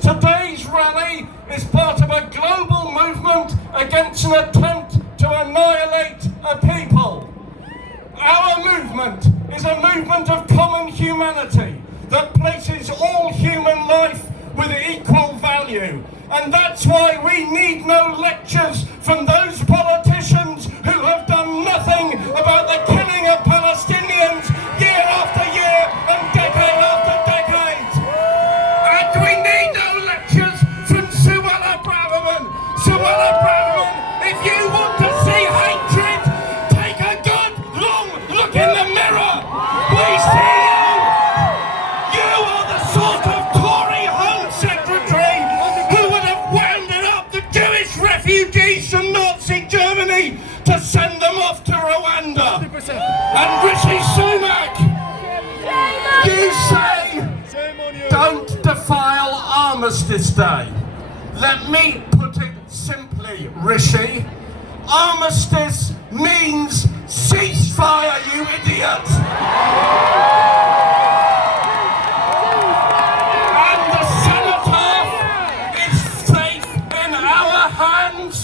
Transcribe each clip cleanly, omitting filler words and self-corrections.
Today's rally is part of a global movement against an attempt to annihilate a people. Our movement is a movement of common humanity that places all human life with equal value. And that's why we need no lectures from those politicians who have done nothing about the killing of Palestinians year after year and decade after decade. And we need no lectures from Suella Braverman. Suella Braverman, if you want to see hatred, take a good long look in the mirror. We see you. You are the sort of Tory Home Secretary who would have wounded up the Jewish refugees from Nazi Germany to send them off to Rwanda. 100%. And Rishi Sunak, you say don't defile Armistice Day. Let me put it simply, Rishi. Armistice means ceasefire, you idiot! And the cenotaph is safe in our hands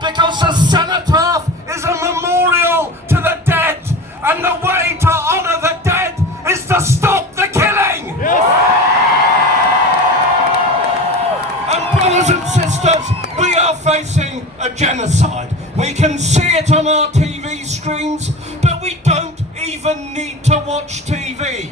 because the cenotaph is a memorial to the dead, and the way to honour the dead is to stop the killing! And brothers and sisters, we are facing a genocide. We can see it on our TV screens, but we don't even need to watch TV.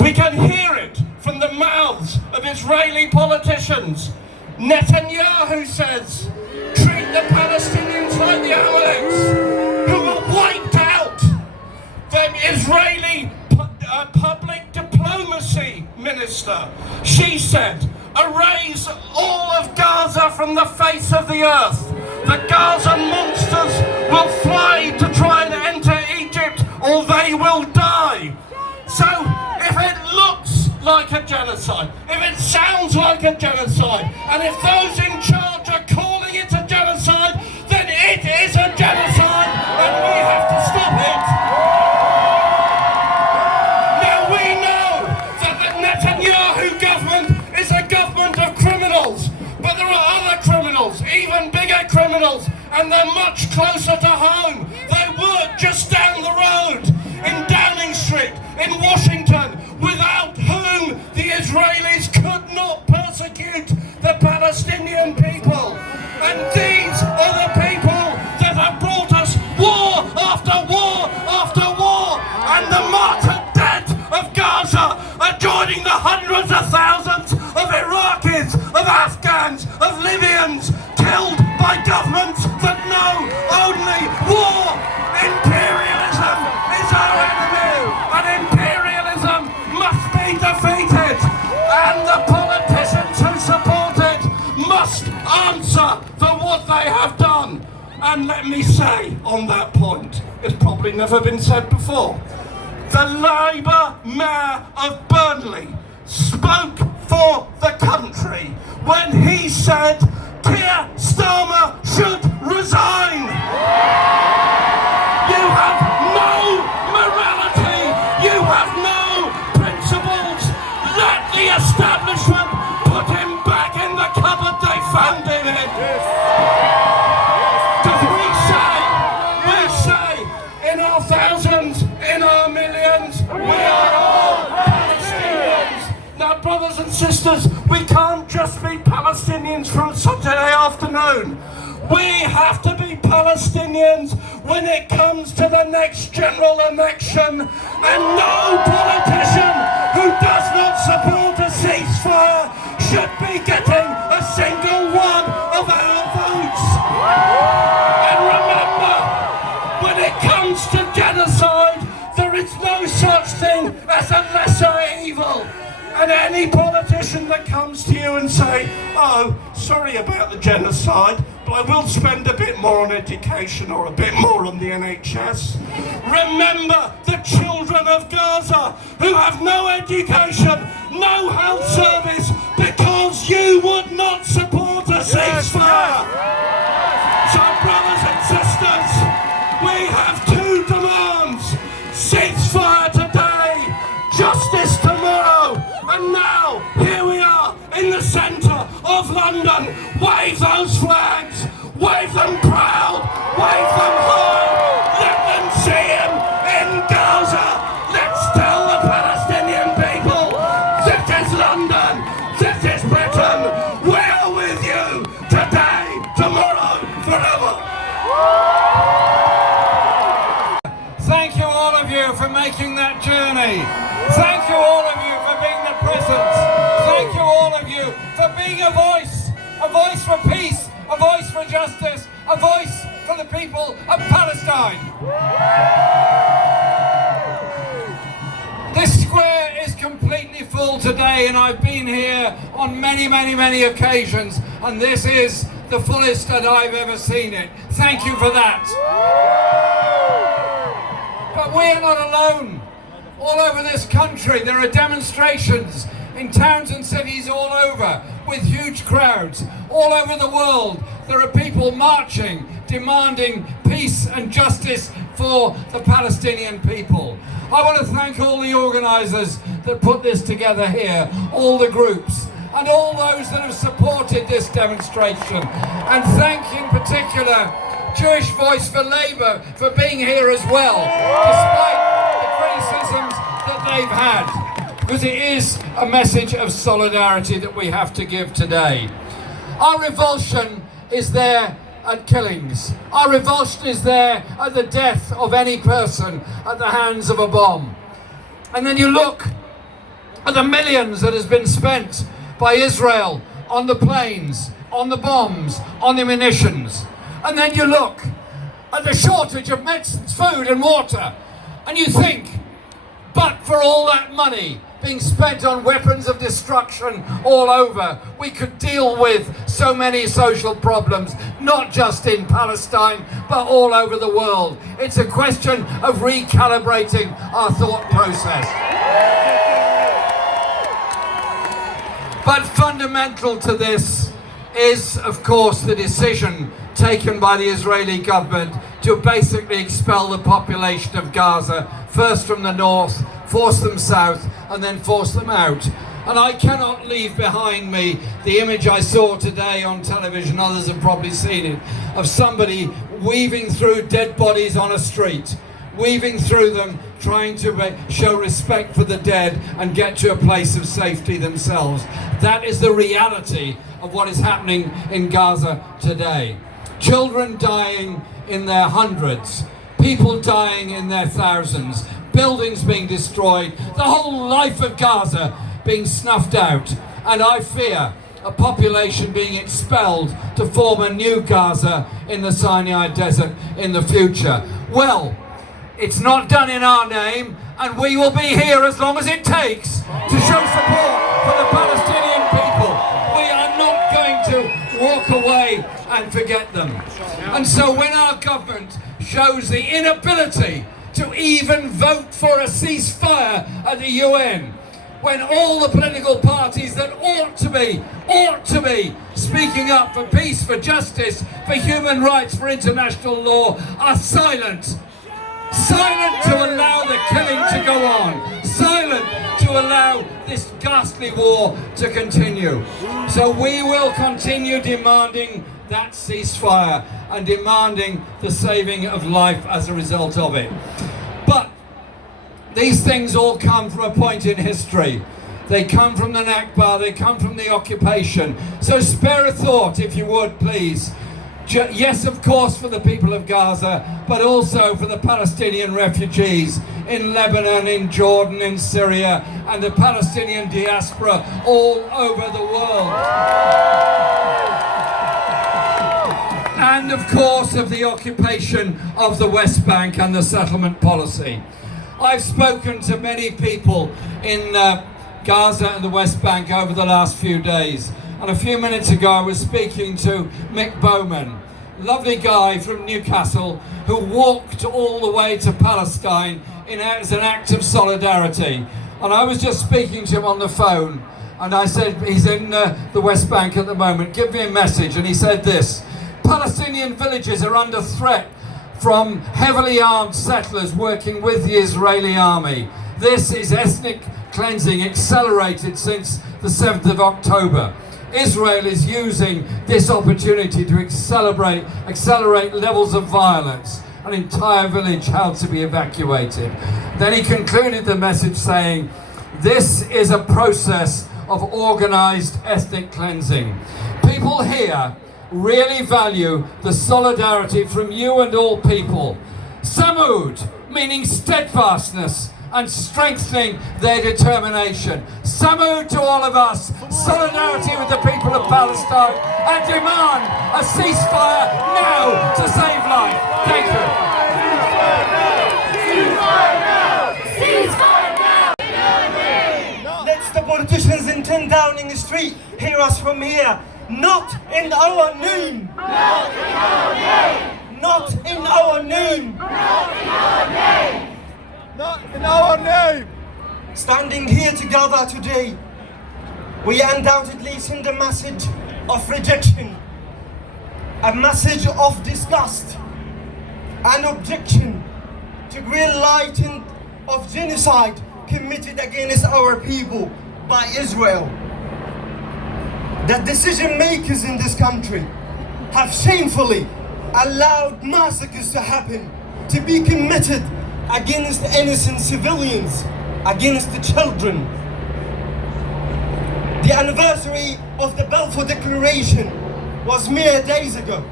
We can hear it from the mouths of Israeli politicians. Netanyahu says, treat the Palestinians like the Amalekites, who were wiped out. The Israeli public diplomacy minister, she said, erase all of Gaza from the face of the earth. The Gaza monsters will fly to try and enter Egypt, or they will die. So, if it looks like a genocide, if it sounds like a genocide, and if those in charge are calling it a genocide, then it is a genocide, and we have to stop it. Now we know that the Netanyahu government is a government of criminals, but there are other criminals, even bigger criminals, and they're much closer to home. They work just down the road in Downing Street, in Washington, without whom the Israelis could not persecute the Palestinian people. And these are the people that have brought us war after war after war. And the martyred dead of Gaza are joining the hundreds of thousands of Iraqis, of Afghans, of Libyans, killed by governments that know only war. Imperialism is our enemy, and imperialism must be defeated, and the politicians who support it must answer for what they have done. And let me say on that point, it's probably never been said before, the Labour Mayor of Burnley spoke for the country when he said Keir Starmer should resign. You have no morality, you have no principles. Let the establishment put him back in the cupboard they found him in. Because we say, in our thousands, in our millions, we are all Palestinians. Now, brothers and sisters, we can't just be Palestinians from Saturday afternoon. We have to be Palestinians when it comes to the next general election, and no politician who does as a lesser evil. And any politician that comes to you and say, oh, sorry about the genocide, but I will spend a bit more on education or a bit more on the NHS. Remember the children of Gaza who have no education, no health service, because you would not support a ceasefire. So brothers and sisters, we have two demands: ceasefire today, justice tomorrow. And now, here we are in the centre of London. Wave those flags, wave them proud, wave them high, let them see him in Gaza. Let's tell the Palestinian people, this is London, this is Britain, we're with you today, tomorrow, forever. Thank you all of you for making that journey. Thank you all of you for being the presence. Thank you all of you for being a voice for peace, a voice for justice, a voice for the people of Palestine. This square is completely full today, and I've been here on many occasions, and this is the fullest that I've ever seen it. Thank you for that. But we are not alone. All over this country there are demonstrations in towns and cities all over with huge crowds. All over the world there are people marching, demanding peace and justice for the Palestinian people. I want to thank all the organisers that put this together here, all the groups, and all those that have supported this demonstration. And thank in particular Jewish Voice for Labour for being here as well, despite the criticisms that they've had, because it is a message of solidarity that we have to give today. Our revulsion is there at killings. Our revulsion is there at the death of any person at the hands of a bomb. And then you look at the millions that has been spent by Israel on the planes, on the bombs, on the munitions. And then you look at the shortage of medicines, food and water, and you think, but for all that money being spent on weapons of destruction all over, we could deal with so many social problems, not just in Palestine, but all over the world. It's a question of recalibrating our thought process. But fundamental to this is, of course, the decision taken by the Israeli government to basically expel the population of Gaza, first from the north, force them south, and then force them out. And I cannot leave behind me the image I saw today on television, others have probably seen it, of somebody weaving through dead bodies on a street, weaving through them, trying to show respect for the dead and get to a place of safety themselves. That is the reality of what is happening in Gaza today. Children dying in their hundreds, people dying in their thousands, buildings being destroyed, the whole life of Gaza being snuffed out, and I fear a population being expelled to form a new Gaza in the Sinai Desert in the future. Well, it's not done in our name, and we will be here as long as it takes to show support for the Palestinian people. We are not going to walk away and forget them. And so when our government shows the inability to even vote for a ceasefire at the UN, when all the political parties that ought to be speaking up for peace, for justice, for human rights, for international law, are silent to allow the killing to go on, silent to allow this ghastly war to continue. So we will continue demanding that ceasefire and demanding the saving of life as a result of it. But these things all come from a point in history. They come from the Nakba, they come from the occupation. So spare a thought, if you would, please. Yes, of course, for the people of Gaza, but also for the Palestinian refugees in Lebanon, in Jordan, in Syria, and the Palestinian diaspora all over the world. And of course of the occupation of the West Bank and the settlement policy. I've spoken to many people in Gaza and the West Bank over the last few days. And a few minutes ago I was speaking to Mick Bowman, lovely guy from Newcastle, who walked all the way to Palestine as an act of solidarity. And I was just speaking to him on the phone, and I said, he's in the West Bank at the moment, give me a message. And he said this: Palestinian villages are under threat from heavily armed settlers working with the Israeli army. This is ethnic cleansing accelerated since the 7th of October. Israel is using this opportunity to accelerate levels of violence. An entire village had to be evacuated. Then he concluded the message saying, this is a process of organized ethnic cleansing. People here really value the solidarity from you and all people. Samud, meaning steadfastness and strengthening their determination. Samud to all of us, solidarity with the people of Palestine, and demand a ceasefire now to save life. Thank you. Ceasefire now! Let the politicians in 10 Downing Street hear us from here. Not in our name! Not in our name! Not in our name! Not in our name! Not in our name! Standing here together today, we undoubtedly send a message of rejection, a message of disgust, an objection to green lighting of genocide committed against our people by Israel. The decision makers in this country have shamefully allowed massacres to happen, to be committed against innocent civilians, against the children. The anniversary of the Balfour Declaration was mere days ago.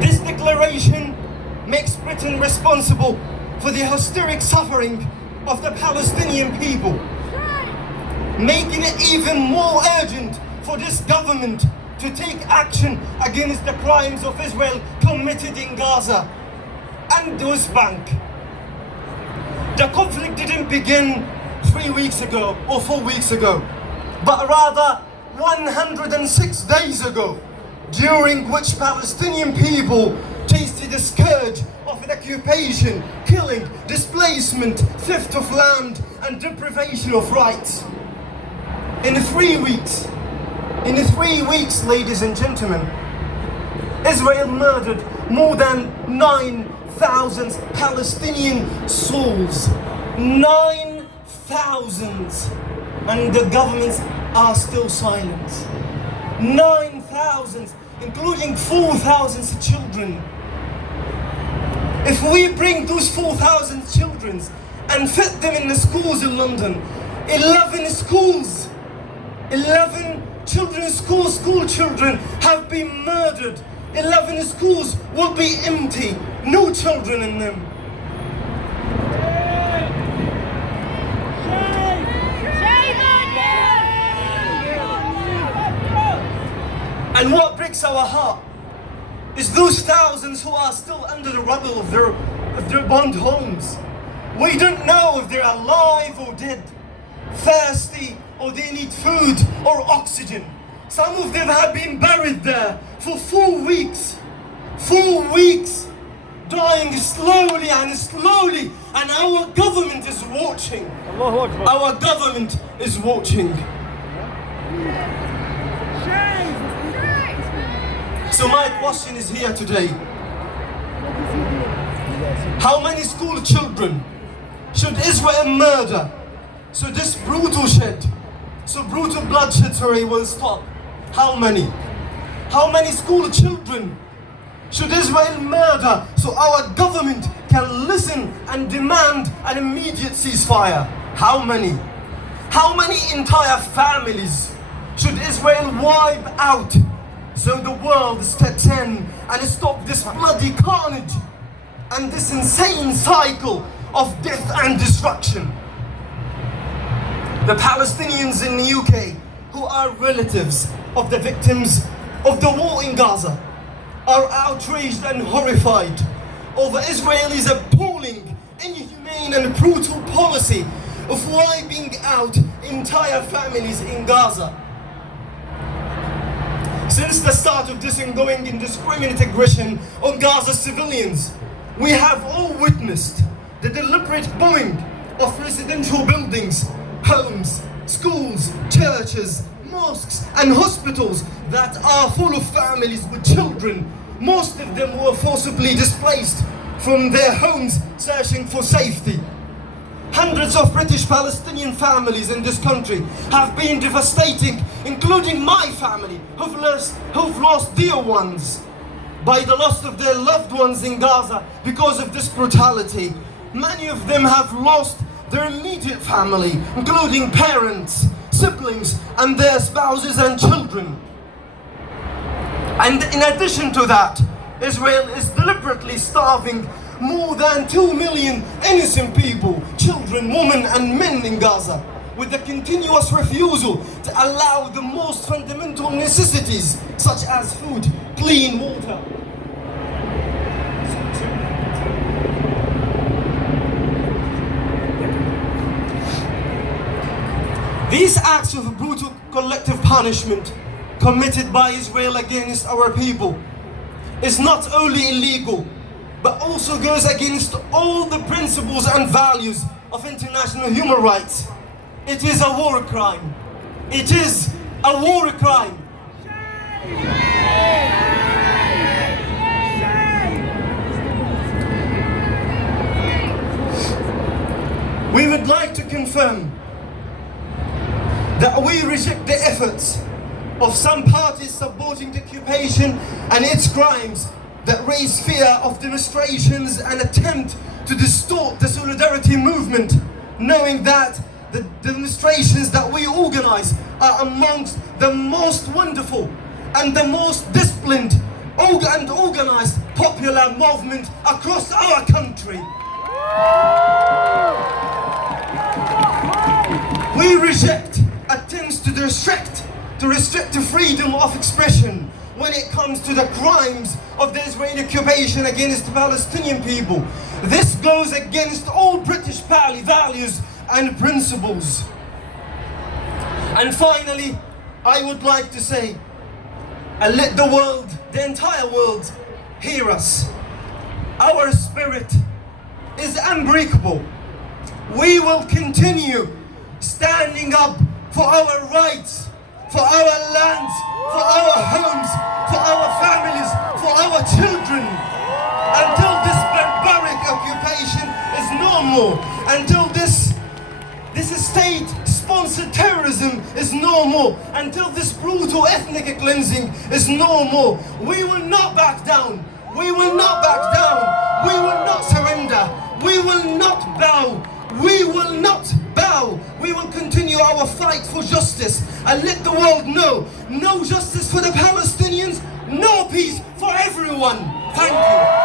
This declaration makes Britain responsible for the historic suffering of the Palestinian people, making it even more urgent for this government to take action against the crimes of Israel committed in Gaza and the West Bank. The conflict didn't begin 3 weeks ago or 4 weeks ago, but rather 106 days ago, during which Palestinian people tasted the scourge of an occupation, killing, displacement, theft of land, and deprivation of rights. In 3 weeks, ladies and gentlemen, Israel murdered more than 9,000 Palestinian souls. 9,000, and the governments are still silent. 9,000, including 4,000 children. If we bring those 4,000 children and fit them in the schools in London, 11 schools, 11 children's schools, school children have been murdered. 11 schools will be empty, no children in them. And what breaks our heart is those thousands who are still under the rubble of their burned homes. We don't know if they're alive or dead, thirsty, or they need food or oxygen. Some of them have been buried there for 4 weeks. 4 weeks, dying slowly and slowly, and our government is watching. Our government is watching. So my question is here today. How many school children should Israel murder so this brutal bloodshed will stop? How many? How many school children should Israel murder so our government can listen and demand an immediate ceasefire? How many? How many entire families should Israel wipe out so the world steps in and stop this bloody carnage and this insane cycle of death and destruction? The Palestinians in the UK, who are relatives of the victims of the war in Gaza, are outraged and horrified over Israel's appalling inhumane and brutal policy of wiping out entire families in Gaza. Since the start of this ongoing indiscriminate aggression on Gaza's civilians, we have all witnessed the deliberate bombing of residential buildings, homes, schools, churches, mosques and hospitals that are full of families with children. Most of them were forcibly displaced from their homes searching for safety. Hundreds of British Palestinian families in this country have been devastating, including my family, who've lost dear ones by the loss of their loved ones in Gaza because of this brutality. Many of them have lost their immediate family, including parents, siblings, and their spouses and children. And in addition to that, Israel is deliberately starving more than 2 million innocent people, children, women and men in Gaza, with the continuous refusal to allow the most fundamental necessities such as food, clean water. These acts of brutal collective punishment committed by Israel against our people is not only illegal, but also goes against all the principles and values of international human rights. It is a war crime. It is a war crime. We would like to confirm that we reject the efforts of some parties supporting the occupation and its crimes that raise fear of demonstrations and attempt to distort the solidarity movement, knowing that the demonstrations that we organize are amongst the most wonderful and the most disciplined and organized popular movement across our country. We reject attempts to restrict the freedom of expression when it comes to the crimes of the Israeli occupation against the Palestinian people. This goes against all British values and principles. And finally, I would like to say, and let the world, the entire world, hear us. Our spirit is unbreakable. We will continue standing up for our rights, for our lands, for our homes, for our families, for our children, until this barbaric occupation is no more, until this state-sponsored terrorism is no more, until this brutal ethnic cleansing is no more. We will not back down. We will not back down. We will not surrender. We will not bow. We will not bow. We will continue our fight for justice and let the world know, no justice for the Palestinians, no peace for everyone. Thank you.